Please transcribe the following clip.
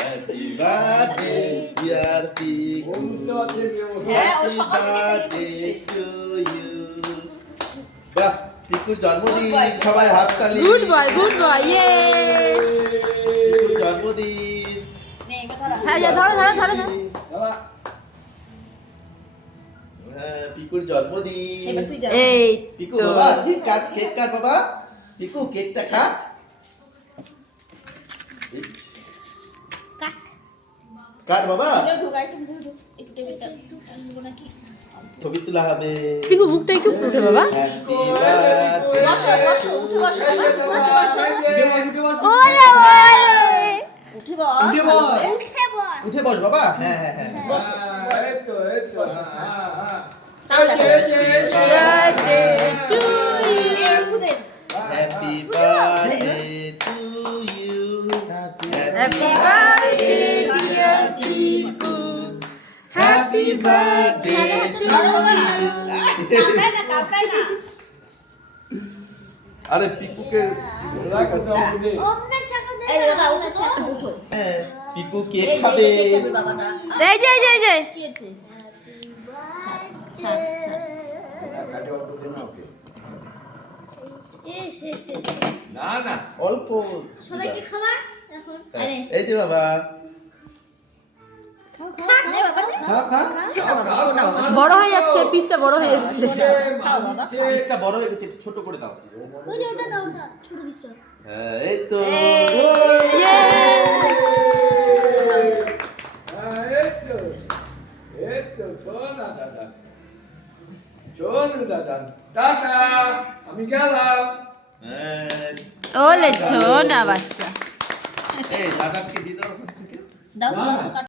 Happy birthday dear Piku. Happy birthday to you. বাহ, পিকুর জন্মদিন, সবাই হাততালি। গুড বয় ইয়ে। পিকুর জন্মদিন। হ্যাঁ যা ধরো। হ্যাঁ, পিকুর জন্মদিন। এই পিকু তো বাবা কেক কাট বাবা। পিকু কেকটা কাট। কাট বাবা। ছবি তোলা হবে। পিকু মুখটা একটু ফুটে বাবা। Happy birthday. উঠে বস বাবা। হ্যাঁ happy birthday to you. Happy birthday dear Piku. Happy birthday to you. আরে পিকুকে পিকু কেক খাবে। এই যে না অল্প সবাইকে খাবার এখন এই যে বাবা খা বড় হয়ে যাচ্ছে, পিসটা বড় হয়ে যাচ্ছে। পিসটা বড় হয়ে গেছে, একটু ছোট করে দাও। ওই যে ওটা দাও না ছোট পিসটা হ্যাঁ এই তো আমি গেলাম। ওলে ছোনা বাচ্চা। এই দাদাকে দিয়ে দাও। দাও